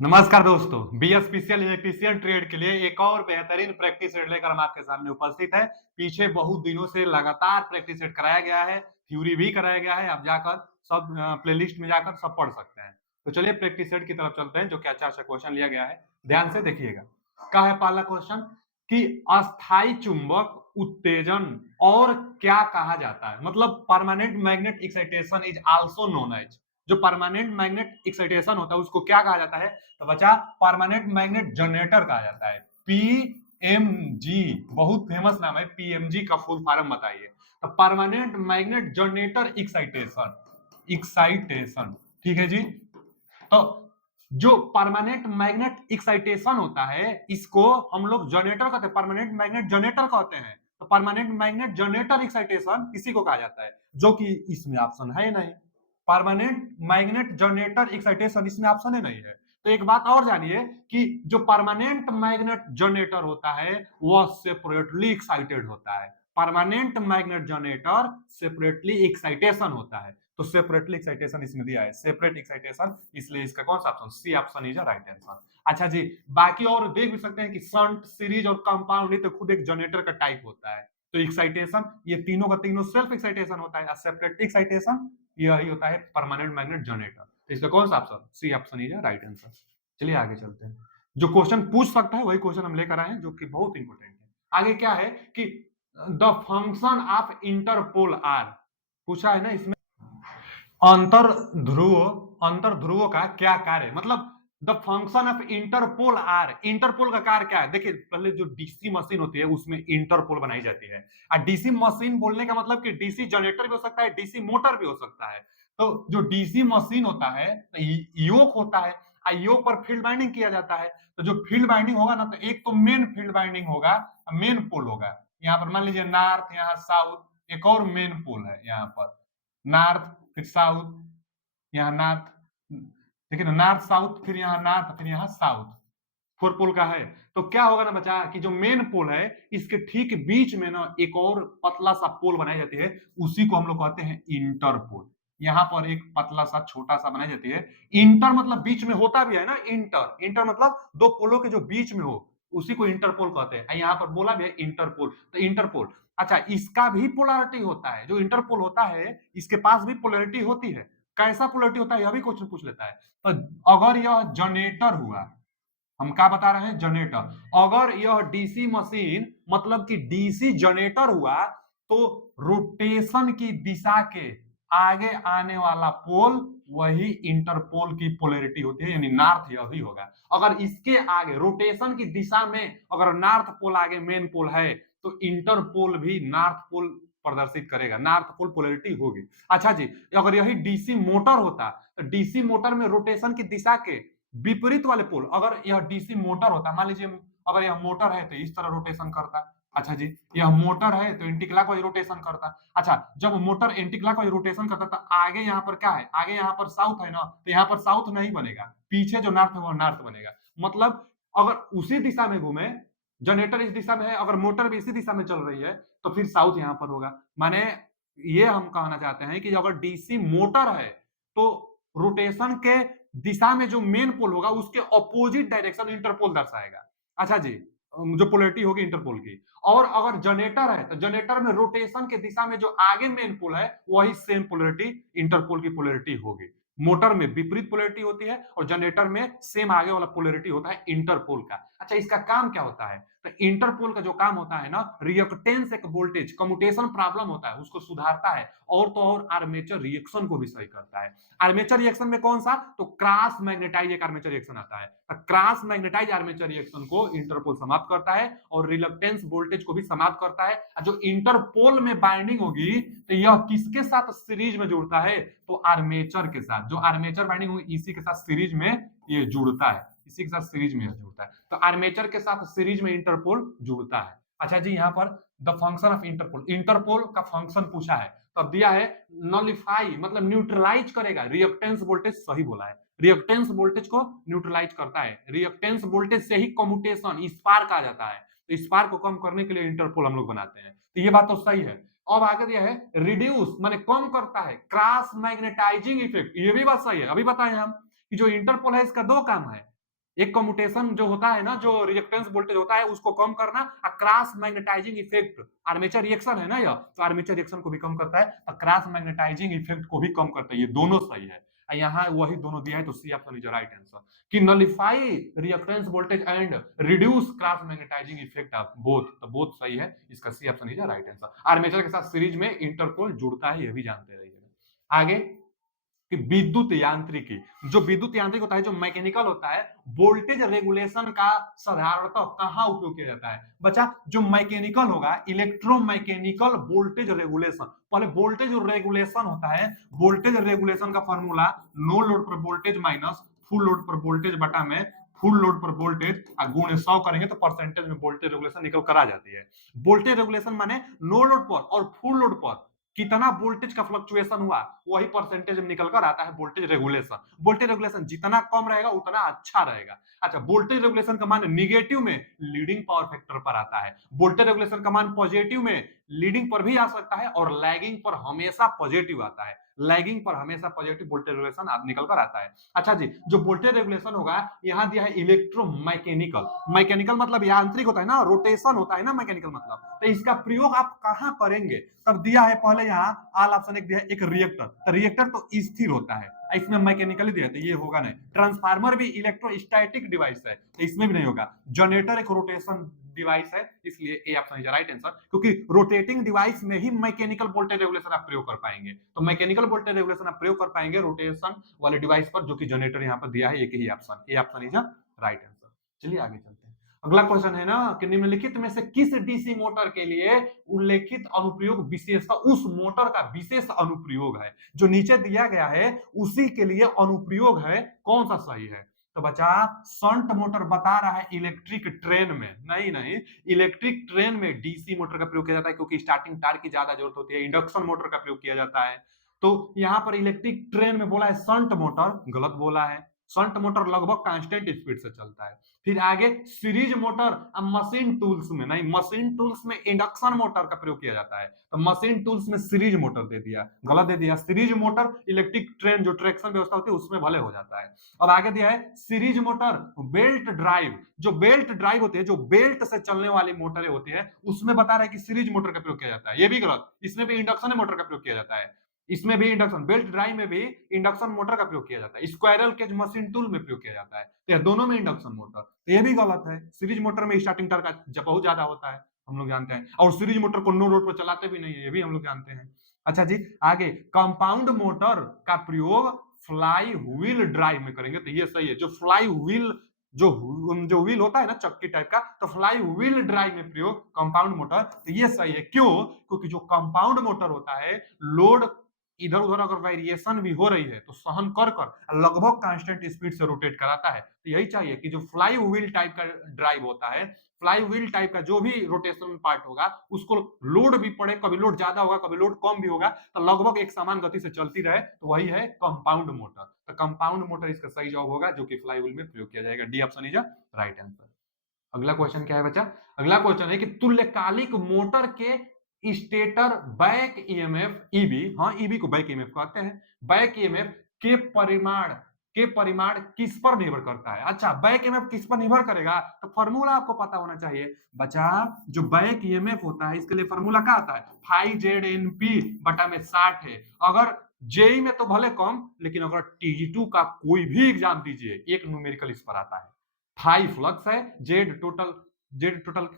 नमस्कार दोस्तों, बीएसपीसीएल electrician trade के लिए एक और बेहतरीन प्रैक्टिस सेट लेकर हम आपके सामने उपस्थित है। पीछे बहुत दिनों से लगातार प्रैक्टिस सेट कराया गया है, थ्योरी भी कराया गया है। आप जाकर सब प्लेलिस्ट में जाकर सब पढ़ सकते हैं। तो चलिए प्रैक्टिस सेट की तरफ चलते हैं, जो कि अच्छा क्वेश्चन लिया गया है। ध्यान से देखिएगा। क्या है पहला क्वेश्चन कि अस्थायी चुंबक उत्तेजन और क्या कहा जाता है? मतलब permanent magnet excitation is also known as. जो परमानेंट मैग्नेट एक्साइटेशन होता है उसको क्या कहा जाता है? तो बचा परमानेंट मैग्नेट जनरेटर कहा जाता है, पीएमजी। बहुत फेमस नाम है पीएमजी का फुल फॉर्म बताइए। तो permanent magnet generator excitation, excitation, ठीक है जी। तो जो परमानेंट मैग्नेट एक्साइटेशन होता है इसको हम लोग जनरेटर कहते हैं, परमानेंट मैग्नेट जनरेटर कहते हैं। तो परमानेंट मैग्नेट जनरेटर एक्साइटेशन इसी को कहा जाता है, जो कि इसमें ऑप्शन है नहीं। परमानेंट मैग्नेट जनरेटर एक्साइटेशन इसमें ऑप्शन है नहीं है। तो एक बात और जानिए कि जो परमानेंट मैग्नेट जनरेटर होता है वह सेपरेटली एक्साइटेड होता है। Permanent magnet generator separately excitation होता है। तो सेपरेटली एक्साइटेशन इसमें दिया है, सेपरेट एक्साइटेशन, इसलिए इसका कौन सा option? C option is right answer. अच्छा जी, बाकी और देख भी सकते हैं कि शंट, सीरीज और कंपाउंड, ये तो खुद एक जनरेटर का टाइप होता है। तो एक्साइटेशन ये तीनों का तीनों सेल्फ एक्साइटेशन होता है। सेपरेट एक्साइटेशन यही होता है परमानेंट मैग्नेट जनरेटर। तो इसका कौन सा option? C option is right answer. चलिए आगे चलते हैं। जो क्वेश्चन पूछ सकता है वही क्वेश्चन हम लेकर आए हैं, जो कि बहुत इंपॉर्टेंट है। आगे क्या है कि the function of Interpol are पूछा है ना इसमें। अंतर ध्रुवों का क्या कार्य? मतलब the function of Interpol are, Interpol का कार्य क्या है? देखिए, पहले जो डीसी मशीन होती है उसमें इंटरपोल बनाई जाती है। और डीसी मशीन बोलने का मतलब कि डीसी जनरेटर भी हो सकता है, डीसी मोटर भी हो सकता है। तो जो डीसी मशीन होता है तो योक होता है, और योक पर फील्ड बाइंडिंग किया जाता है। तो जो फील्ड बाइंडिंग होगा ना, तो एक तो मेन फील्ड बाइंडिंग होगा, मेन पोल होगा। यहाँ पर मान लीजिए नॉर्थ, यहाँ साउथ, एक और मेन पोल है यहाँ पर, नॉर्थ फिर साउथ, यहाँ नॉर्थ, देखिए ना, नॉर्थ साउथ, फिर यहाँ नॉर्थ, फिर यहाँ साउथ, फोर पोल का है। तो क्या होगा ना बच्चा कि जो मेन पोल है इसके ठीक बीच में ना एक और पतला सा पोल बनाई जाती है, उसी को हम लोग कहते हैं इंटरपोल। यहाँ पर एक पतला सा छोटा सा बनाई जाती है। इंटर मतलब बीच में होता भी है ना, इंटर, इंटर मतलब दो पोलों के जो बीच में हो, उसी को इंटरपोल कहते हैं। यहाँ पर बोला भी है इंटरपोल, तो इंटरपोल। अच्छा, इसका भी पोलैरिटी होता है। जो इंटरपोल होता है इसके पास भी पोलैरिटी होती है। कैसा पोलैरिटी होता है यह भी क्वेश्चन पूछ लेता है। तो अगर यह जनरेटर हुआ, हम क्या बता रहे हैं? जनरेटर। अगर यह डीसी मशीन मतलब कि डीसी जनरेटर हुआ, तो रोटेशन की दिशा के आगे आने वाला पोल वही इंटरपोल की पोलैरिटी होती है, यानी नॉर्थ यही होगा। अगर इसके आगे रोटेशन की दिशा में अगर नॉर्थ पोल आगे मेन पोल है, तो इंटरपोल भी नॉर्थ पोल प्रदर्शित करेगा, नॉर्थ पोल पोलैरिटी होगी। अच्छा जी, अगर यही डीसी मोटर होता तो डीसी मोटर में रोटेशन की दिशा के विपरीत वाले पोल, अगर यह डीसी मोटर होता, मान लीजिए अगर यह मोटर है तो इस तरह रोटेशन करता। अच्छा जी, यह मोटर है तो एंटी क्लॉकवाइज रोटेशन करता। अच्छा, जब मोटर एंटी क्लॉकवाइज रोटेशन करता तो आगे यहाँ पर क्या है? आगे यहाँ पर साउथ है ना, तो यहाँ पर साउथ नहीं बनेगा, पीछे जो नॉर्थ है वो नॉर्थ बनेगा। मतलब अगर उसी दिशा में घूमे, जनरेटर इस दिशा में है, अगर मोटर भी इसी दिशा में चल रही है, तो फिर साउथ यहाँ पर होगा। माने ये हम कहना चाहते हैं कि अगर डीसी मोटर है तो रोटेशन के दिशा में जो मेन पोल होगा उसके ऑपोजिट डायरेक्शन इंटरपोल दर्शाएगा। अच्छा जी, जो पोलैरिटी होगी इंटरपोल की। और अगर जनरेटर है तो जनरेटर में रोटेशन के दिशा में जो आगे मेन पोल है वही सेम पोलैरिटी इंटरपोल की पोलैरिटी होगी। मोटर में विपरीत पोलैरिटी होती है और जनरेटर में सेम आगे वाला पोलैरिटी होता है इंटरपोल का। अच्छा, इसका काम क्या होता है? तो इंटरपोल का जो काम होता है ना, रिएक्टेंस एक वोल्टेज कम्यूटेशन प्रॉब्लम होता है उसको सुधारता है, और तो और आर्मेचर रिएक्शन को भी सही करता है। आर्मेचर रिएक्शन में कौन सा? तो क्रॉस मैग्नेटाइज एक आर्मेचर रिएक्शन आता है। क्रॉस मैग्नेटाइज आर्मेचर रिएक्शन को इंटरपोल समाप्त करता है और रिलक्टेंस वोल्टेज को भी समाप्त करता है। जो इंटरपोल में बाइंडिंग होगी तो यह किसके साथ सीरीज में जुड़ता है? तो आर्मेचर के साथ। जो आर्मेचर बाइंडिंग होगी इसी के साथ सीरीज में ये जुड़ता है, इसी के साथ सीरीज में जुड़ता है। तो आर्मेचर के साथ सीरीज में इंटरपोल जुड़ता है। अच्छा जी, यहाँ पर the function of Interpol, Interpol का फंक्शन पूछा है, तब दिया है नॉलिफाई मतलब न्यूट्रलाइज करेगा रिएक्टेंस वोल्टेज, सही बोला है। रिएक्टेंस वोल्टेज को न्यूट्रलाइज करता है। रिएक्टेंस वोल्टेज से ही कम्यूटेशन स्पार्क आ जाता है, तो स्पार्क को कम करने के लिए इंटरपोल हम लोग बनाते हैं। तो ये बात तो सही है। अब आगे दिया है रिड्यूस माने कम करता है क्रॉस मैग्नेटाइजिंग इफेक्ट, ये भी बात सही है। अभी बताए हम कि जो इंटरपोल है इसका दो काम है, एक कम्यूटेशन जो होता है ना, जो रिएक्टेंस वोल्टेज होता है उसको कम करना, cross magnetising effect armature reaction है ना, यह तो आर्मेचर रिएक्शन को भी कम करता है, क्रॉस मैग्नेटाइजिंग इफेक्ट को भी कम करता है। ये दोनों सही है। यहाँ वही दोनों दिया है, तो C option is right answer कि nullify reactance voltage and reduce cross magnetising effect of both, तो बोथ सही है, इसका C option is right answer. Armature के साथ सीरीज में इंटरपोल जुड़ता है, ये भी जानते रहिएगा। आगे कि विद्युत यांत्रिकी, जो विद्युत यांत्रिक होता है, जो मैकेनिकल होता है, वोल्टेज रेगुलेशन का साधारणतः कहाँ उपयोग किया जाता है बच्चा? जो मैकेनिकल होगा, इलेक्ट्रोमैकेनिकल वोल्टेज रेगुलेशन। पहले वोल्टेज रेगुलेशन होता है, वोल्टेज रेगुलेशन का फॉर्मूला नो लोड पर वोल्टेज माइनस फुल लोड पर वोल्टेज बटा में फुल लोड पर वोल्टेज गुणे 100 करेंगे तो परसेंटेज में वोल्टेज रेगुलेशन निकल कर आ जाती है। वोल्टेज रेगुलेशन माने नो लोड पर और फुल लोड पर कितना वोल्टेज का फ्लक्चुएशन हुआ, वही परसेंटेज में निकल कर आता है वोल्टेज रेगुलेशन। वोल्टेज रेगुलेशन जितना कम रहेगा उतना अच्छा रहेगा। अच्छा, वोल्टेज रेगुलेशन का मान निगेटिव में लीडिंग पावर फैक्टर पर आता है, वोल्टेज रेगुलेशन का मान पॉजिटिव में लीडिंग पर भी आ सकता है और लैगिंग पर हमेशा पॉजिटिव आता है, लैगिंग पर हमेशा पॉजिटिव वोल्टेज रेगुलेशन निकल कर आता है। अच्छा जी, जो वोल्टेज रेगुलेशन होगा यहां दिया है इलेक्ट्रोमैकेनिकल, मैकेनिकल मतलब यांत्रिक होता है ना, रोटेशन होता है ना मैकेनिकल मतलब, तो इसका प्रयोग आप कहां करेंगे तब दिया है पहले यहाँ आल ऑप्शन एक दिया है, एक रिएक्टर, तो रिएक्टर तो स्थिर होता है, इसमें मैकेनिकली दिया है, तो ये होगा नहीं। ट्रांसफार्मर भी इलेक्ट्रोस्टैटिक डिवाइस है, तो इसमें भी नहीं होगा। जनरेटर एक रोटेशन डिवाइस है, इसलिए ए ऑप्शन इज राइट आंसर, क्योंकि रोटेटिंग डिवाइस में ही मैकेनिकल वोल्टेज रेगुलेशन आप प्रयोग कर पाएंगे, तो मैकेनिकल वोल्टेज रेगुलेशन आप प्रयोग कर पाएंगे रोटेशन वाले डिवाइस पर, जो कि जनरेटर यहाँ पर दिया है, एक ही option, A option is right answer. चलिए आगे चलते हैं। अगला क्वेश्चन है ना कि निम्नलिखित में से किस डीसी मोटर के लिए उल्लेखित अनुप्रयोग विशेषता, उस मोटर का विशेष अनुप्रयोग है, जो नीचे दिया गया है उसी के लिए अनुप्रयोग है, कौन सा सही है? तो बच्चा शंट मोटर बता रहा है इलेक्ट्रिक ट्रेन में, नहीं इलेक्ट्रिक ट्रेन में डीसी मोटर का प्रयोग किया जाता है, क्योंकि स्टार्टिंग टार्क की ज्यादा जरूरत होती है, इंडक्शन मोटर का प्रयोग किया जाता है। तो यहां पर इलेक्ट्रिक ट्रेन में बोला है शंट मोटर, गलत बोला है। शंट मोटर लगभग कांस्टेंट स्पीड से चलता है। फिर आगे सीरीज मोटर मशीन टूल्स में, नहीं मशीन टूल्स में इंडक्शन मोटर का प्रयोग किया जाता है, तो मशीन टूल्स में सीरीज मोटर दे दिया, गलत दे दिया। सीरीज मोटर इलेक्ट्रिक ट्रेन जो ट्रैक्शन व्यवस्था होती है उसमें भले हो जाता है। और आगे दिया है सीरीज मोटर बेल्ट ड्राइव, जो बेल्ट ड्राइव होती है, जो बेल्ट से चलने वाली मोटरें होती है, उसमें बता रहा है कि सीरीज मोटर का प्रयोग किया जाता है, ये भी गलत, इसमें भी इंडक्शन मोटर का प्रयोग किया जाता है, इसमें भी इंडक्शन, बेल्ट ड्राइव में भी इंडक्शन मोटर का प्रयोग किया जाता है, स्क्वायरल केज मशीन टूल में प्रयोग किया जाता है, तो दोनों में इंडक्शन मोटर, तो ये भी गलत है। सीरीज मोटर में स्टार्टिंग टॉर्क बहुत ज्यादा होता है, हम लोग जानते हैं, और सीरीज मोटर को नो रोड पर चलाते भी नहीं है, ये भी हम लोग जानते हैं। अच्छा जी, आगे कंपाउंड मोटर का प्रयोग फ्लाई व्हील ड्राइव में करेंगे, तो ये सही है। जो फ्लाई व्हील जो जो व्हील होता है ना चक्की टाइप का, तो फ्लाई व्हील ड्राइव में प्रयोग कंपाउंड मोटर, तो ये सही है। क्यों? क्योंकि जो कंपाउंड मोटर होता है, लोड इधर उधर अगर वेरिएशन भी हो रही है तो सहन कर कर लगभग कांस्टेंट स्पीड से रोटेट कराता है, तो यही चाहिए कि जो फ्लाई व्हील टाइप का ड्राइव होता है, फ्लाई व्हील टाइप का जो भी रोटेशन पार्ट होगा, उसको लोड भी पड़े, कभी लोड ज्यादा होगा कभी लोड कम भी होगा, तो लगभग एक समान गति से चलती रहे, तो वही है कंपाउंड मोटर। तो कंपाउंड मोटर इसका सही जवाब होगा, जो कि फ्लाई व्हील में प्रयोग किया जाएगा, D option is right answer. अगला क्वेश्चन क्या है बच्चा? अगला क्वेश्चन है कि तुल्यकालिक मोटर के स्टेटर बैक ईएमएफ ईबी, हाँ ईबी को बैक ईएमएफ कहते हैं, बैक ईएमएफ के परिमाण किस पर निर्भर करता है? अच्छा, बैक ईएमएफ किस पर निर्भर करेगा, तो फॉर्मूला आपको पता होना चाहिए बच्चा। जो बैक ईएमएफ होता है इसके लिए फॉर्मूला क्या आता है? फाई जेड एन पी बटा में 60 है। अगर जेई में तो भले कम, लेकिन अगर टीजी2 का कोई भी एग्जाम दीजिए, एक न्यूमेरिकल इस पर आता है। फाई फ्लक्स है, जेड टोटल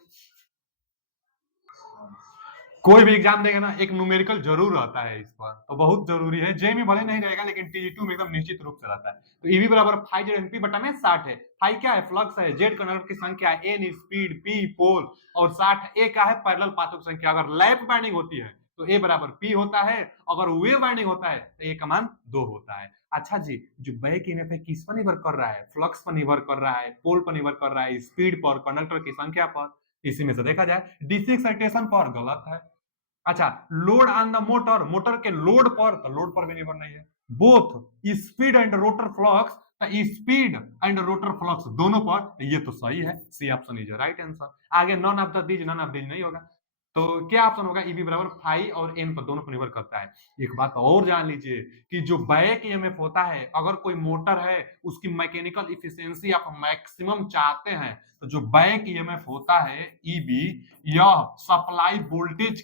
कोई भी एग्जाम देगा ना, एक न्यूमेरिकल जरूर आता है इस पर, तो बहुत जरूरी है। जे में भले नहीं रहेगा, लेकिन टीजी2 में एकदम निश्चित रूप से रहता है। तो ईवी बराबर फाई जेड एनपी बटा में 60 है। फाई क्या है? फ्लक्स है, जेड कंडक्टर की संख्या है, एन स्पीड, पी पोल, और 60 ए क्या है? पैरेलल पाथों की संख्या। अगर लैप बाइंडिंग होती है तो ए बराबर पी होता है, अगर वेव बाइंडिंग होता है तो ए का मान 2 होता है। अच्छा जी, जो बैक ईएमएफ है किस पर निर्भर कर रहा है? फ्लक्स पर निर्भर कर रहा है, पोल पर निर्भर कर रहा है, स्पीड पर, कंडक्टर की संख्या पर। इसी में से देखा जाए डीसी एक्साइटेशन पर गलत है। अच्छा, load on the motor, motor के लोड पर, तो लोड पर भी निर्भर नहीं है। Both speed and rotor flux, speed and rotor flux दोनों पर, ये तो सही है, C option is right answer. आगे none of the these, none of these नहीं होगा। तो क्या ऑप्शन होगा? ईबी बराबर फाई और एन पर दोनों पर निर्भर करता है। एक बात और जान लीजिए कि जो बैक ईएमएफ होता है, अगर कोई मोटर है उसकी मैकेनिकल इफिशियंसी आप मैक्सिमम चाहते हैं, तो जो बैक ईएमएफ होता है ईबी, यह सप्लाई वोल्टेज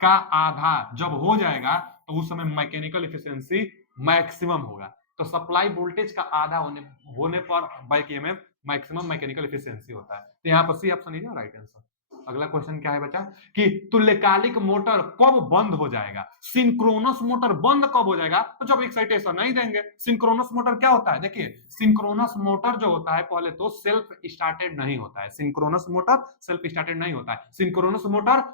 का आधा जब हो जाएगा तो उस समय मैकेनिकल इफिशियंसी मैक्सिमम होगा। तो सप्लाई वोल्टेज का आधा होने पर back EMF maximum mechanical efficiency होता है। तो यहाँ पर C option is right answer. अगला क्वेश्चन क्या है बच्चा कि तुल्यकालिक मोटर कब बंद हो जाएगा? सिंक्रोनस मोटर बंद कब हो जाएगा? तो जब एक्साइटेशन नहीं देंगे। सिंक्रोनस मोटर क्या होता है? देखिए, सिंक्रोनस मोटर जो होता है पहले तो सेल्फ स्टार्टेड नहीं होता है। सिंक्रोनस मोटर सेल्फ स्टार्टेड नहीं होता है। सिंक्रोनस मोटर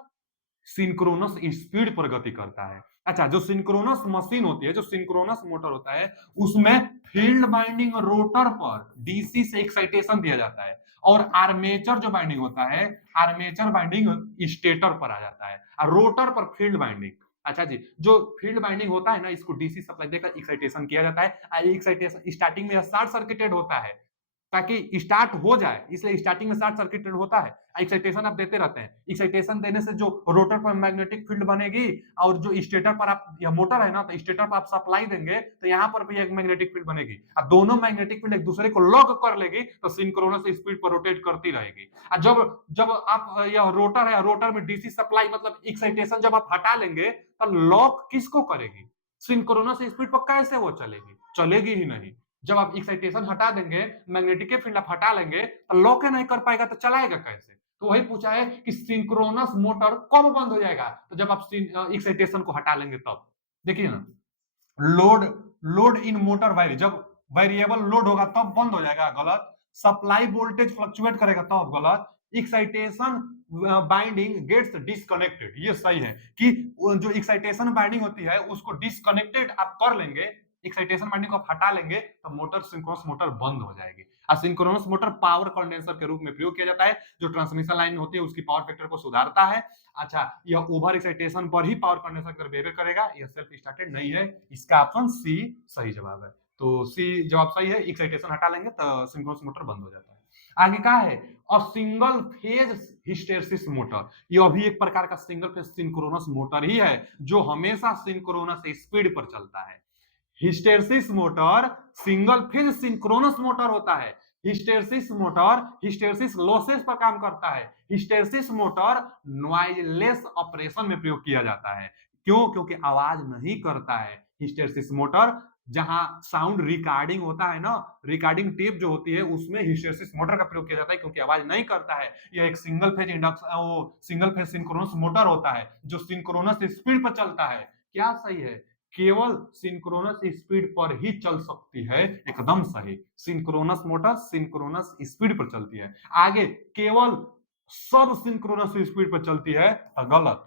सिंक्रोनस स्पीड पर गति करता है। अच्छा, जो सिंक्रोनस मशीन होती है, जो सिंक्रोनस मोटर होता है, उसमें फील्ड बाइंडिंग रोटर पर डीसी से एक्साइटेशन दिया जाता है और आर्मेचर जो बाइंडिंग होता है, आर्मेचर बाइंडिंग स्टेटर पर आ जाता है और रोटर पर फील्ड बाइंडिंग। अच्छा जी, जो फील्ड बाइंडिंग होता है ना, इसको डीसी सप्लाई देकर एक्साइटेशन किया जाता है। एक्साइटेशन स्टार्टिंग में शॉर्ट सर्किटेड होता है ताकि स्टार्ट हो जाए, इसलिए स्टार्टिंग में शॉर्ट सर्किटेड होता है। एक्साइटेशन आप देते रहते हैं। एक्साइटेशन देने से जो रोटर पर मैग्नेटिक फील्ड बनेगी और जो स्टेटर पर आप, यह मोटर है ना, तो स्टेटर पर आप सप्लाई देंगे तो यहाँ पर भी एक मैग्नेटिक फील्ड बनेगी और दोनों मैग्नेटिक फील्ड एक दूसरे को लॉक कर लेगी तो सिंक्रोनस स्पीड पर रोटेट करती रहेगी। और जब जब आप यह रोटर है, रोटर में डीसी सप्लाई मतलब एक्साइटेशन जब आप हटा लेंगे तो लॉक किसको करेगी? सिंक्रोनस स्पीड पर कैसे वो चलेगी? चलेगी ही नहीं। जब आप एक्साइटेशन हटा देंगे, मैग्नेटिक फील्ड आप हटा लेंगे, तो लॉक नहीं कर पाएगा तो चलाएगा कैसे? तो वही पूछा है कि सिंक्रोनस मोटर कब बंद हो जाएगा? तो जब आप एक्साइटेशन को हटा लेंगे तब। देखिए ना, लोड लोड इन मोटर वायरी, जब वेरिएबल लोड होगा तब बंद हो जाएगा, गलत। सप्लाई वोल्टेज फ्लक्चुएट करेगा तब, गलत। एक्साइटेशन बाइंडिंग गेट्स डिस्कनेक्टेड, ये सही है कि जो एक्साइटेशन बाइंडिंग होती है उसको डिस्कनेक्टेड आप कर लेंगे, एक्साइटेशन बाइंडिंग को आप हटा लेंगे तो मोटर सिंक्रोनस मोटर बंद हो जाएगी। सिंक्रोनस मोटर पावर कंडेंसर के रूप में प्रयोग किया जाता है, जो ट्रांसमिशन लाइन होती है उसकी पावर फैक्टर को सुधारता है। अच्छा, यह ओवर एक्साइटेशन पर ही पावर कंडेंसर कर बिहेवियर करेगा, यह सेल्फ स्टार्टेड नहीं है। इसका ऑप्शन सी सही जवाब है। तो सी जवाब सही है, एक्साइटेशन हटा लेंगे तो सिंक्रोनस मोटर बंद हो जाता है। आगे क्या है? और सिंगल फेज हिस्टेरिसिस मोटर, यह भी एक प्रकार का सिंगल फेज सिंक्रोनस मोटर ही है जो हमेशा सिंक्रोनस स्पीड पर चलता है। Hysteresis motor single phase synchronous motor होता है। हिस्टेरिसिस मोटर हिस्टेरिसिस लॉसेस पर काम करता है। हिस्टेरिसिस मोटर नॉइजलेस ऑपरेशन में प्रयोग किया जाता है। क्यों? क्योंकि आवाज नहीं करता है। हिस्टेरिसिस मोटर जहां साउंड रिकॉर्डिंग होता है ना, रिकॉर्डिंग टेप जो होती है उसमें हिस्टेरिसिस मोटर का प्रयोग किया जाता है क्योंकि आवाज नहीं करता है। यह एक सिंगल फेज इंडक्शन, वो सिंगल फेज सिंक्रोनस मोटर होता है जो सिंक्रोनस स्पीड पर चलता है। क्या सही है? केवल सिंक्रोनस स्पीड पर ही चल सकती है, एकदम सही। सिंक्रोनस मोटर सिंक्रोनस स्पीड पर चलती है। आगे केवल सब सिंक्रोनस स्पीड पर चलती है, तो गलत।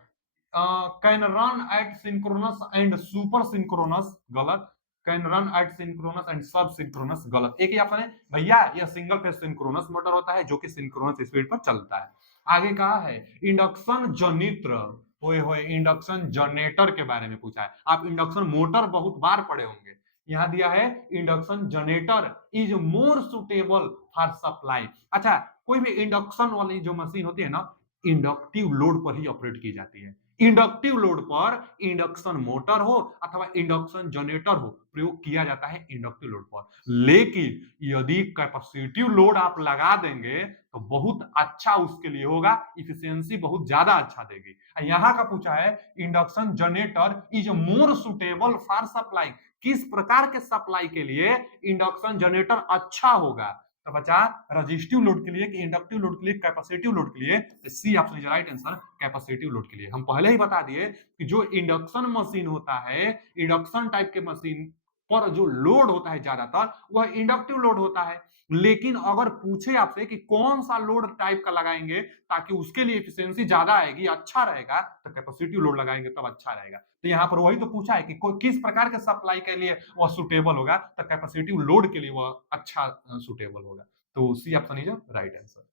Can run at synchronous and super synchronous, गलत। Can run at synchronous and sub synchronous, गलत। एक ही ऑप्शन है भैया, यह सिंगल फेज सिंक्रोनस मोटर होता है जो कि सिंक्रोनस स्पीड पर चलता है। आगे कहा है इंडक्शन जनित्र, होए इंडक्शन जनरेटर के बारे में पूछा है। आप इंडक्शन मोटर बहुत बार पढ़े होंगे, यहां दिया है induction generator is more suitable for supply. अच्छा, कोई भी इंडक्शन वाली जो मशीन होती है ना, इंडक्टिव लोड पर ही ऑपरेट की जाती है। इंडक्टिव लोड पर इंडक्शन मोटर हो अथवा इंडक्शन जनरेटर हो, प्रयोग किया जाता है इंडक्टिव लोड पर। लेकिन यदि कैपेसिटिव लोड आप लगा देंगे तो बहुत अच्छा उसके लिए होगा, इफिशियंसी बहुत ज्यादा अच्छा देगी। यहां का पूछा है induction generator is more suitable for supply, किस प्रकार के सप्लाई के लिए इंडक्शन जनरेटर अच्छा होगा? तो बचा रजिस्टिव लोड के लिए कि इंडक्टिव लोड के लिए, कैपेसिटिव लोड के लिए? C option is right answer, capacitive load के लिए। हम पहले ही बता दिए कि जो इंडक्शन मशीन होता है, इंडक्शन टाइप के मशीन पर जो लोड होता है ज्यादातर वह इंडक्टिव लोड होता है। लेकिन अगर पूछे आपसे कि कौन सा लोड टाइप का लगाएंगे ताकि उसके लिए एफिशिएंसी ज्यादा आएगी, अच्छा रहेगा, तो कैपेसिटिव लोड लगाएंगे तब अच्छा रहेगा। तो यहाँ पर वही तो पूछा है कि किस प्रकार के सप्लाई के लिए वह सुटेबल होगा, तो कैपेसिटिव लोड के लिए वह अच्छा सुटेबल होगा। तो C option is right answer.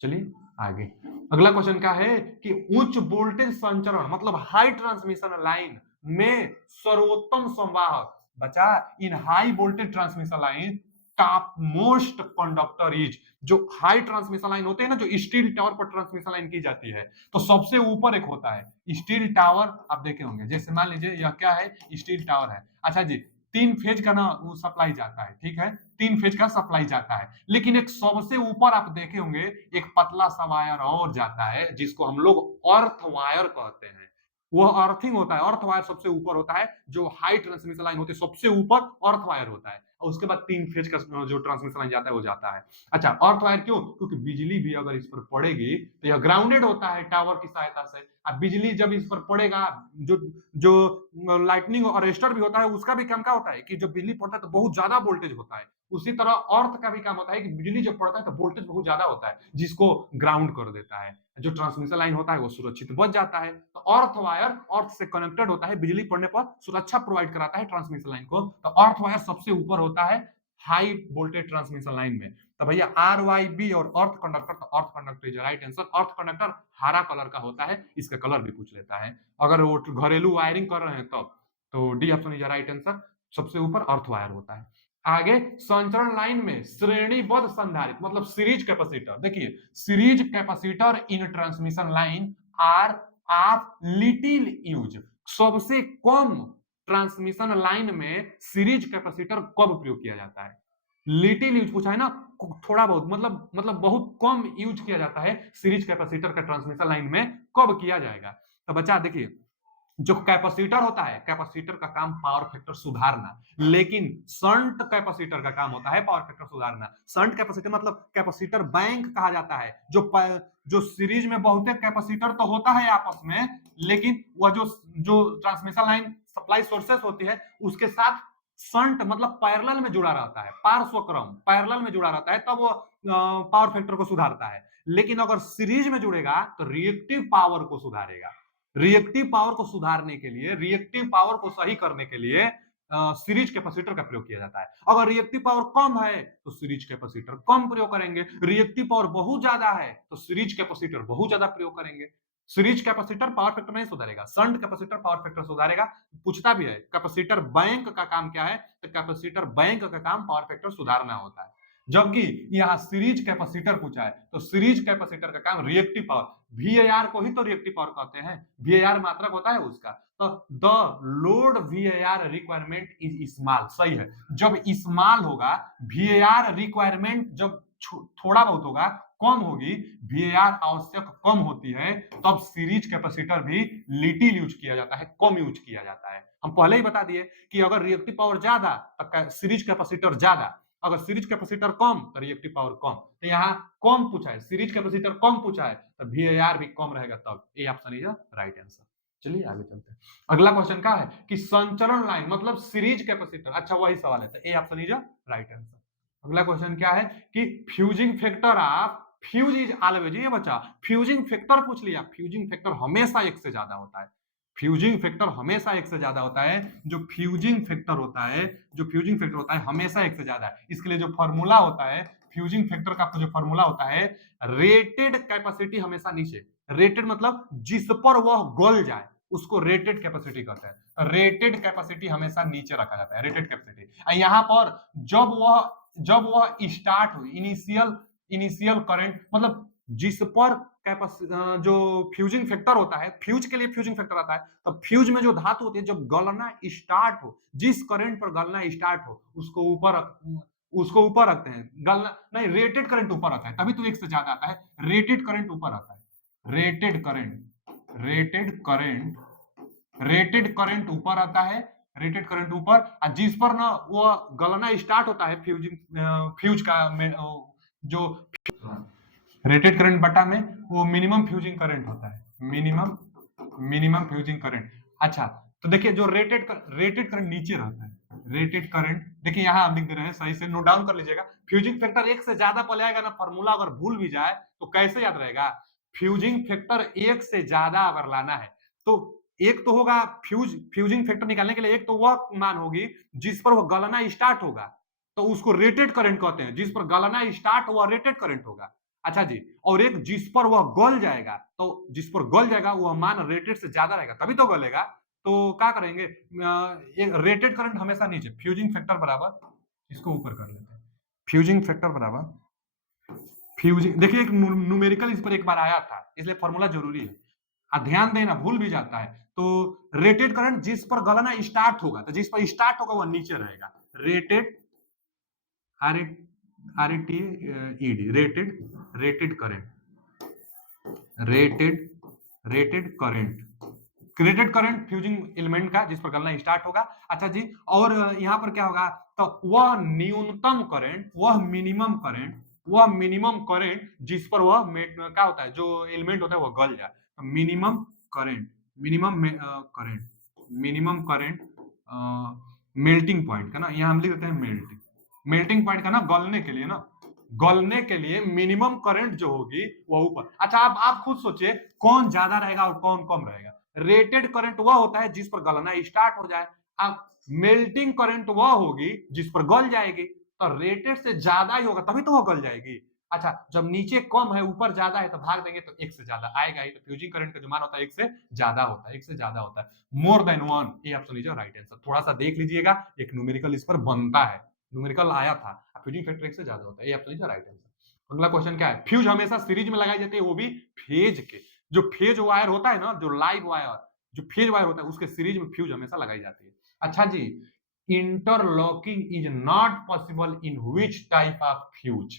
चलिए आगे, अगला क्वेश्चन क्या है कि उच्च वोल्टेज संचरण मतलब हाई ट्रांसमिशन लाइन में सर्वोत्तम संवाहक, बचा इन high voltage transmission line top most conductor is, जो हाई ट्रांसमिशन लाइन होते हैं ना, जो स्टील टावर पर ट्रांसमिशन लाइन की जाती है, तो सबसे ऊपर एक होता है स्टील टावर। आप देखे होंगे, जैसे मान लीजिए यह क्या है, स्टील टावर है। अच्छा जी, 3 फेज का ना वो सप्लाई जाता है, ठीक है, 3 फेज का सप्लाई जाता है, लेकिन एक सबसे ऊपर आप देखे होंगे एक पतला सा वायर और जाता है, जिसको हम लोग अर्थ वायर कहते हैं। वह अर्थिंग होता है, अर्थ वायर सबसे ऊपर होता है, जो हाई ट्रांसमिशन लाइन होती है सबसे ऊपर अर्थ वायर होता है, और उसके बाद 3 फेज का जो ट्रांसमिशन लाइन जाता है वो जाता है। अच्छा, अर्थ वायर क्यों? क्योंकि बिजली भी अगर इस पर पड़ेगी तो यह ग्राउंडेड होता है टावर की सहायता से। अब बिजली जब इस पर पड़ेगा, जो जो लाइटनिंग अरेस्टर भी होता है, उसका भी काम क्या होता है कि जब बिजली पड़ता है तो बहुत ज्यादा वोल्टेज होता है। उसी तरह अर्थ का भी काम होता है कि बिजली जब पड़ता है तो वोल्टेज बहुत ज्यादा होता है, जिसको ग्राउंड कर देता है। जो ट्रांसमिशन लाइन होता है वो सुरक्षित बच जाता है। तो अर्थ वायर अर्थ से कनेक्टेड होता है, बिजली पड़ने पर सुरक्षा प्रोवाइड कराता है ट्रांसमिशन लाइन को। तो अर्थ वायर सबसे ऊपर होता है हाई वोल्टेज ट्रांसमिशन लाइन में। तो भैया आर वाई बी और अर्थ कंडक्टर, तो earth conductor is right answer. Earth conductor हरा कलर का होता है, इसका कलर भी पूछ लेता है अगर वो घरेलू वायरिंग कर रहे हैं तब। तो D option is right answer, सबसे ऊपर अर्थ वायर होता है। आगे संचरण लाइन में श्रेणीबद्ध संधारित्र मतलब सीरीज कैपेसिटर, देखिए series capacitor in transmission line are of little use. सबसे कम ट्रांसमिशन लाइन में सीरीज कैपेसिटर कब प्रयोग किया जाता है? लिटिल यूज पूछा है ना, थोड़ा बहुत, मतलब बहुत कम यूज किया जाता है सीरीज कैपेसिटर का ट्रांसमिशन लाइन में, कब किया जाएगा? तो बच्चा देखिए, जो कैपेसिटर होता है, कैपेसिटर का काम पावर फैक्टर सुधारना, लेकिन शंट कैपेसिटर का काम होता है पावर फैक्टर सुधारना। शंट कैपेसिटर मतलब कैपेसिटर बैंक कहा जाता है। जो सीरीज में बहुते कैपेसिटर तो होता है आपस में, लेकिन वह जो ट्रांसमिशन लाइन सप्लाई सोर्सेस होती है उसके साथ शंट मतलब पैरेलल में जुड़ा रहता है, पार्श्वक्रम पैरेलल में जुड़ा रहता है, तब वो पावर फैक्टर को सुधारता है। लेकिन अगर सीरीज में जुड़ेगा तो रिएक्टिव पावर को सुधारेगा। रिएक्टिव पावर को सुधारने के लिए, रिएक्टिव पावर को सही करने के लिए सीरीज कैपेसिटर का प्रयोग किया जाता है। अगर रिएक्टिव पावर कम है तो सीरीज कैपेसिटर कम प्रयोग करेंगे, रिएक्टिव पावर बहुत ज्यादा है तो सीरीज कैपेसिटर बहुत ज्यादा प्रयोग करेंगे। सीरीज कैपेसिटर पावर फैक्टर नहीं सुधारेगा, शंट कैपेसिटर पावर फैक्टर सुधारेगा। पूछता भी है कैपेसिटर बैंक का काम क्या है, तो कैपेसिटर बैंक का काम पावर फैक्टर सुधारना होता है। जबकि यहाँ सीरीज कैपेसिटर पूछा है, तो सीरीज कैपेसिटर का काम रिएक्टिव पावर, VAR को ही तो रिएक्टिव पावर कहते हैं, VAR मात्रक होता है उसका। तो the load VAR requirement is small, सही है। जब स्मॉल होगा, VAR रिक्वायरमेंट जब थोड़ा बहुत होगा, कम होगी, VAR आवश्यक कम होती है, तब सीरीज कैपेसिटर भी लिटिल यूज किया जाता है, कम यूज किया जाता है। हम पहले ही बता दिए कि अगर रिएक्टिव पावर ज्यादा तो सीरीज कैपेसिटर ज्यादा, अगर सीरीज कैपेसिटर कम तो रिएक्टिव पावर कम। तो यहाँ कम पूछा है, सीरीज कैपेसिटर कम पूछा है, तो VAR भी कम रहेगा, तब ए ऑप्शन इज राइट आंसर। चलिए आगे चलते हैं। अगला क्वेश्चन क्या है कि संचरण लाइन मतलब सीरीज कैपेसिटर, अच्छा वही सवाल है, तो ए ऑप्शन इज राइट आंसर। अगला क्वेश्चन क्या है कि fusing factor of fuse is always, ये बच्चा फ्यूजिंग फैक्टर पूछ लिया, फ्यूजिंग फैक्टर हमेशा एक से ज्यादा होता है, फ्यूजिंग फैक्टर हमेशा एक से ज्यादा होता है। जो फ्यूजिंग फैक्टर होता है, जो फ्यूजिंग फैक्टर होता है हमेशा एक से ज्यादा है। इसके लिए जो फॉर्मूला होता है फ्यूजिंग फैक्टर का, जो फॉर्मूला होता है, रेटेड कैपेसिटी हमेशा नीचे, रेटेड मतलब जिस पर वह गल जाए उसको रेटेड कैपेसिटी कहते हैं। रेटेड कैपेसिटी हमेशा नीचे रखा जाता है, रेटेड कैपेसिटी। यहाँ पर जब वह स्टार्ट हुई, इनिशियल करंट मतलब जिस पर जो फ्यूजिंग फैक्टर होता है, फ्यूज के लिए फ्यूजिंग फैक्टर आता है, तो फ्यूज में जो धातु होती है जब गलना स्टार्ट हो, जिस करंट पर गलना स्टार्ट हो उसको ऊपर रखते हैं। गलना नहीं, रेटेड करंट ऊपर आता है, तभी तो एक से ज्यादा आता है। रेटेड करंट ऊपर आता है, रेटेड करंट ऊपर आता है, रेटेड करंट ऊपर, और जिस पर ना वो गलना स्टार्ट होता है फ्यूज का जो रेटेड करंट बटा में वो मिनिमम फ्यूजिंग करंट होता है, मिनिमम फ्यूजिंग करंट। अच्छा, तो देखिए जो रेटेड करंट नीचे रहता है, रेटेड करंट देखिए यहाँ हम लिख दे रहे हैं, सही से नोट डाउन कर लीजिएगा। फ्यूजिंग फैक्टर एक से ज्यादा पहले आएगा ना, फॉर्मूला अगर भूल भी जाए तो कैसे याद रहेगा? फ्यूजिंग फैक्टर एक से ज्यादा अगर लाना है तो एक तो होगा फ्यूजिंग फैक्टर निकालने के लिए, एक तो वह मान होगी जिस पर वह गलना स्टार्ट होगा, तो उसको रेटेड करंट कहते हैं। जिस पर गलना स्टार्ट हुआ रेटेड करंट होगा। अच्छा जी, और एक जिस पर वह गल जाएगा, तो जिस पर गल जाएगा वह मान रेटेड से ज्यादा रहेगा तभी तो गलेगा। तो क्या करेंगे, रेटेड करंट हमेशा नीचे, फ्यूजिंग फैक्टर बराबर इसको ऊपर कर लेते हैं। फ्यूजिंग फैक्टर बराबर फ्यूजिंग, देखिए एक न्यूमेरिकल इस पर एक बार आया था, इसलिए फॉर्मूला जरूरी है। ध्यान देना, भूल भी जाता है। तो रेटेड करंट जिस पर गलना स्टार्ट होगा, तो जिस पर स्टार्ट होगा वह नीचे रहेगा। Rated R R T E D rated rated current rated rated current rated current fusing element का जिस पर गलना स्टार्ट होगा। अच्छा जी, और यहाँ पर क्या होगा, तो वह न्यूनतम करंट, वह मिनिमम करंट जिस पर वह क्या होता है, जो एलिमेंट होता है वह गल जाए। Minimum current minimum current melting point का ना, यहाँ हम लिख देते हैं मेल्टिंग पॉइंट का ना, गलने के लिए ना, गलने के लिए मिनिमम करंट जो होगी वह ऊपर। अच्छा, आप खुद सोचिए कौन ज्यादा रहेगा और कौन कम रहेगा। रेटेड करंट वह होता है जिस पर गलना स्टार्ट हो जाए, अब मेल्टिंग करंट वह होगी जिस पर गल जाएगी। तो रेटेड से ज्यादा ही होगा तभी तो वह गल जाएगी। अच्छा, जब नीचे कम है ऊपर ज्यादा है तो भाग देंगे तो एक से ज्यादा आएगा ही। तो फ्यूजिंग करंट का जो मान होता है एक से ज्यादा होता है, एक से ज्यादा होता है। मोर देन वन, ये ऑप्शन लीजिए राइट आंसर। थोड़ा सा देख लीजिएगा, एक न्यूमेरिकल इस पर बनता है, न्यूमेरिकल आया था। फ्यूजिंग फैक्टर एक से ज्यादा होता है, ये ऑप्शन लीजिए राइट आंसर। अगला क्वेश्चन क्या है, फ्यूज हमेशा सीरीज में लगाई जाती है, वो भी फेज के। जो फेज वायर होता है ना, जो लाइव वायर, जो फेज वायर होता है उसके सीरीज में फ्यूज हमेशा लगाई जाती है। अच्छा जी, interlocking is not possible in which type of fuse.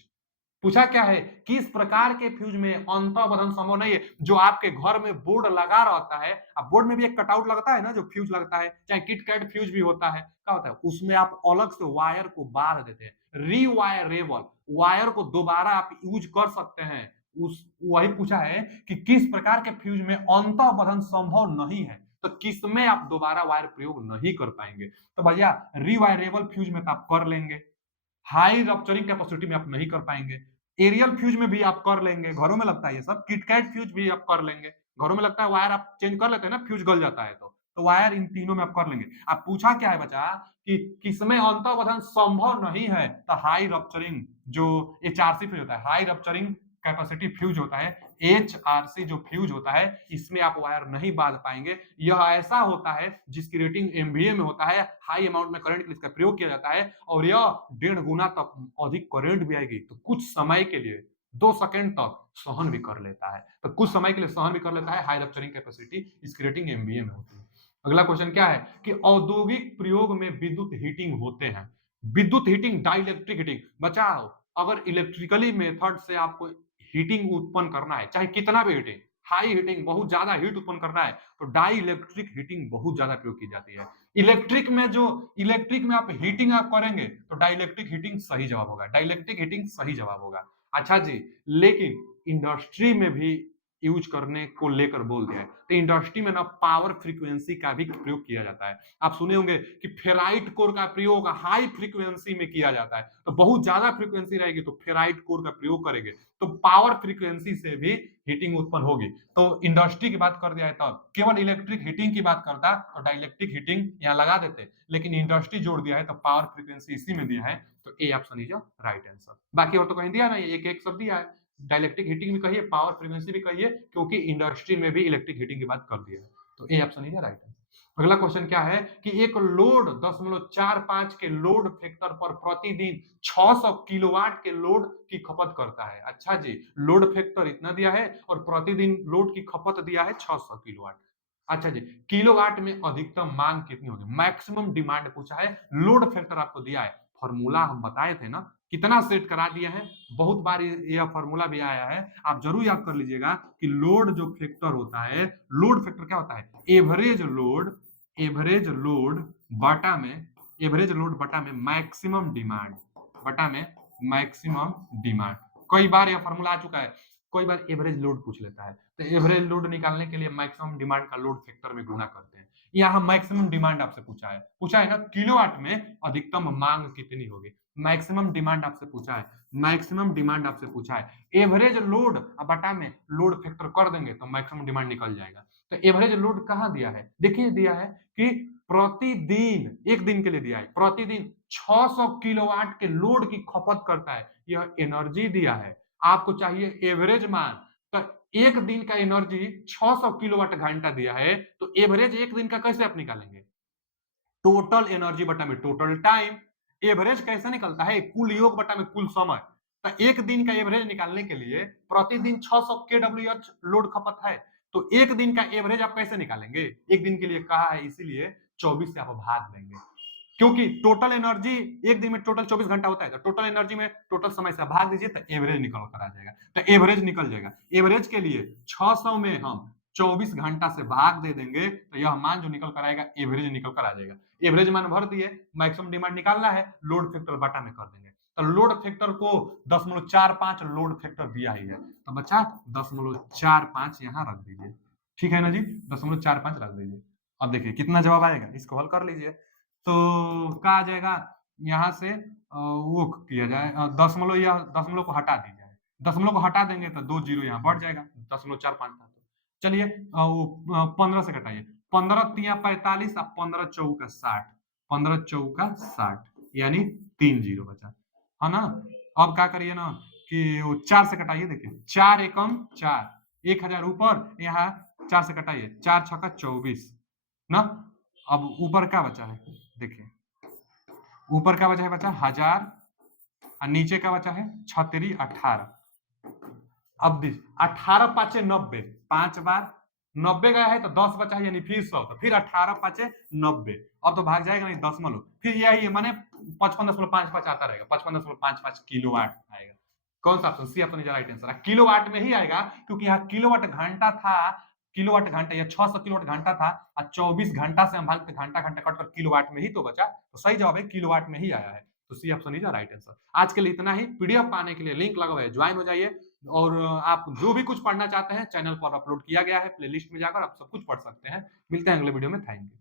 पूछा क्या है, किस प्रकार के फ्यूज में अंतःबंधन संभव नहीं है। जो आपके घर में बोर्ड लगा रहता है, अब बोर्ड में भी एक कटआउट लगता है ना, जो फ्यूज लगता है, चाहे किट कैट फ्यूज भी होता है, क्या होता है उसमें आप अलग से वायर को बांध देते हैं, रीवायरेबल वायर को दोबारा आप यूज कर सकते हैं। उस वही पूछा है कि किस प्रकार के फ्यूज में अंतःबंधन संभव नहीं है, तो किसमें आप दोबारा वायर प्रयोग नहीं कर पाएंगे। तो भैया रीवायरेबल फ्यूज में तो आप कर लेंगे, हाई रप्चरिंग कैपेसिटी में आप नहीं कर पाएंगे। एरियल फ्यूज में भी आप कर लेंगे, घरों में लगता है ये सब। किटकैट फ्यूज भी आप कर लेंगे, घरों में लगता है, वायर आप चेंज कर लेते हैं ना, फ्यूज गल जाता है तो वायर इन तीनों में आप कर लेंगे। आप पूछा क्या है बच्चा कि किसमें अंतःबंधन संभव नहीं है, तो हाई रप्चरिंग जो एचआरसी फ्यूज होता है, हाई रप्चरिंग कैपेसिटी फ्यूज होता है, एचआरसी जो फ्यूज होता है, इसमें आप वायर नहीं बांध पाएंगे। यह ऐसा होता है जिसकी रेटिंग एमवीए में होता है, हाई अमाउंट में करंट के लिए इसका प्रयोग किया जाता है, और यह 1.5 गुना तक अधिक करंट भी आएगी, तो कुछ समय के लिए 2 सेकंड तक सहन भी कर लेता है, तो कुछ समय के लिए सहन भी कर लेता है। हाई रप्चरिंग कैपेसिटी इसकी रेटिंग एमवीए में होती है। अगला क्वेश्चन क्या है कि औद्योगिक प्रयोग में विद्युत हीटिंग होते हैं। विद्युत हीटिंग, डाइलेक्ट्रिक हीटिंग, बचाओ, अगर इलेक्ट्रिकली मेथड से आपको हीटिंग उत्पन्न करना है, चाहे कितना भी हीटिंग, हाई हीटिंग, बहुत ज्यादा हीट उत्पन्न करना है, तो डाई इलेक्ट्रिक हीटिंग बहुत ज्यादा प्रयोग की जाती है। इलेक्ट्रिक में आप हीटिंग आप करेंगे तो डाइलेक्ट्रिक हीटिंग सही जवाब होगा, डाइलेक्ट्रिक हीटिंग सही जवाब होगा। अच्छा जी, लेकिन इंडस्ट्री में भी यूज करने को लेकर बोल दिया है, तो इंडस्ट्री में ना पावर फ्रीक्वेंसी का भी प्रयोग किया जाता है। आप सुने होंगे कि फेराइट कोर का प्रयोग हाई फ्रीक्वेंसी में किया जाता है, तो बहुत ज्यादा फ्रीक्वेंसी रहेगी तो फेराइट कोर का प्रयोग करेंगे, तो पावर फ्रीक्वेंसी से भी हीटिंग उत्पन्न होगी। तो इंडस्ट्री की बात कर दिया है, तब केवल इलेक्ट्रिक हीटिंग की बात करता तो डाइलेक्ट्रिक हीटिंग यहाँ लगा देते, लेकिन इंडस्ट्री जोड़ दिया है तो पावर फ्रीक्वेंसी इसी में दिया है, तो ए ऑप्शन इज राइट आंसर। बाकी और तो कहीं दिया नहीं, एक एक सब दिया है, डाइलेक्ट्रिक हीटिंग भी कहिए, पावर फ्रीक्वेंसी भी कहिए, क्योंकि इंडस्ट्री में भी इलेक्ट्रिक हीटिंग की बात कर दी है, तो ए ऑप्शन इज राइट आंसर। अगला क्वेश्चन क्या है कि एक लोड 10.45 के लोड फैक्टर पर प्रतिदिन 600 किलोवाट के लोड की खपत करता है। अच्छा जी, लोड फैक्टर इतना दिया है और प्रतिदिन लोड की खपत दिया है 600 किलोवाट। अच्छा जी, किलोवाट में अधिकतम मांग कितनी होगी, मैक्सिमम डिमांड पूछा है, लोड फैक्टर आपको दिया है, फॉर्मूला हम बताए थे ना, कितना सेट करा दिया है, बहुत बार यह फॉर्मूला भी आया है, आप जरूर याद कर लीजिएगा कि लोड जो फैक्टर होता है, लोड फैक्टर क्या होता है, एवरेज लोड बटा में, एवरेज लोड बटा में मैक्सिमम डिमांड, बटा में मैक्सिमम डिमांड। कई बार यह फॉर्मूला आ चुका है, कई बार एवरेज लोड पूछ लेता है, तो एवरेज लोड निकालने के लिए मैक्सिमम डिमांड का लोड फैक्टर में गुना करते हैं। यहाँ मैक्सिमम डिमांड आपसे पूछा है ना, किलोवाट में अधिकतम मांग कितनी होगी, मैक्सिमम डिमांड आपसे पूछा है, मैक्सिमम डिमांड आपसे पूछा है, एवरेज लोड बटा में लोड फैक्टर कर देंगे तो मैक्सिमम डिमांड निकल जाएगा। तो एवरेज लोड कहाँ दिया है, देखिए दिया है कि प्रतिदिन, एक दिन के लिए दिया है, प्रतिदिन 600 किलोवाट के लोड की खपत करता है, यह एनर्जी दिया है, आपको चाहिए एवरेज मान। तो एक दिन का एनर्जी 600 किलोवाट घंटा दिया है, तो एवरेज एक दिन का कैसे आप निकालेंगे, टोटल एनर्जी बटा में टोटल टाइम, एवरेज कैसे निकलता है? कुल योग बटा में कुल समय। तो एक दिन का एवरेज निकालने के लिए प्रतिदिन 600 kWh लोड खपत है, तो एक दिन का एवरेज आप कैसे निकालेंगे? एक दिन के लिए कहा है, इसीलिए 24 से आप भाग देंगे, क्योंकि टोटल एनर्जी एक दिन में टोटल 24 घंटा होता है, तो टोटल एनर्जी में टोटल समय से भाग दीजिए, तो एवरेज निकल कर आ जाएगा। तो एवरेज निकल जाएगा। एवरेज के लिए 600 में हम 24 घंटा से भाग दे देंगे, तो यह मान जो निकल कर आएगा एवरेज निकल कर आ जाएगा। एवरेज मान भर दिए, मैक्सिमम डिमांड निकालना है, लोड फैक्टर बटा में कर देंगे। तो लोड फैक्टर को 0.45 लोड फैक्टर दिया ही है, तो बच्चा 0.45 यहाँ रख दीजिए। ठीक है ना जी, 0.45 रख दीजिए। अब देखिए कितना जवाब आएगा, इसको हल कर लीजिए। तो क्या आ जाएगा, यहाँ से वो किया जाए, दशमलव या दशमलव को हटा दी जाए, दशमलव को हटा देंगे तो 2 जीरो यहाँ बढ़ जाएगा, 0.45 था। चलिए वो 15 से घटाइए, 15 तिया 45 और 15 चौका 60, 15 चौका 60 यानी 3 जीरो बचा, है ना। अब क्या करिए ना कि वो 4 से कटाइए, देखिए 4 एकम 4, 1000 ऊपर, यहाँ 4 से कटाइए, 4 छक्का 24 ना। अब ऊपर क्या बचा है, देखिए ऊपर क्या बचा है, बचा 1000 और नीचे क्या बचा है 36 18। अब दीजिए 18 पाँचे 90, 5 बार 90 गया है तो 10 बचा है, यानी फिर 100, तो फिर 18 पाँचे 90। अब तो भाग जाएगा नहीं दशमलव, फिर यही माने 55.55 आता रहेगा, 55.55 किलोवाट आएगा। कौन सा option? C option is right answer. Kilowatt में ही आएगा, क्योंकि यहाँ किलोवाट घंटा था, किलोवाट घंटा या 600 किलोवाट घंटा था, और 24 घंटा से हम भागते घंटा घंटा कट कर किलोवाट में ही तो बचा, तो सही जवाब है किलोवाट में ही आया है। तो C option is right answer. आज के लिए इतना ही। पीडीएफ पाने के लिए लिंक लगा हुआ है, ज्वाइन हो जाइए, और आप जो भी कुछ पढ़ना चाहते हैं चैनल पर अपलोड किया गया है, प्लेलिस्ट में जाकर आप सब कुछ पढ़ सकते हैं। मिलते हैं अगले वीडियो में, थैंक यू।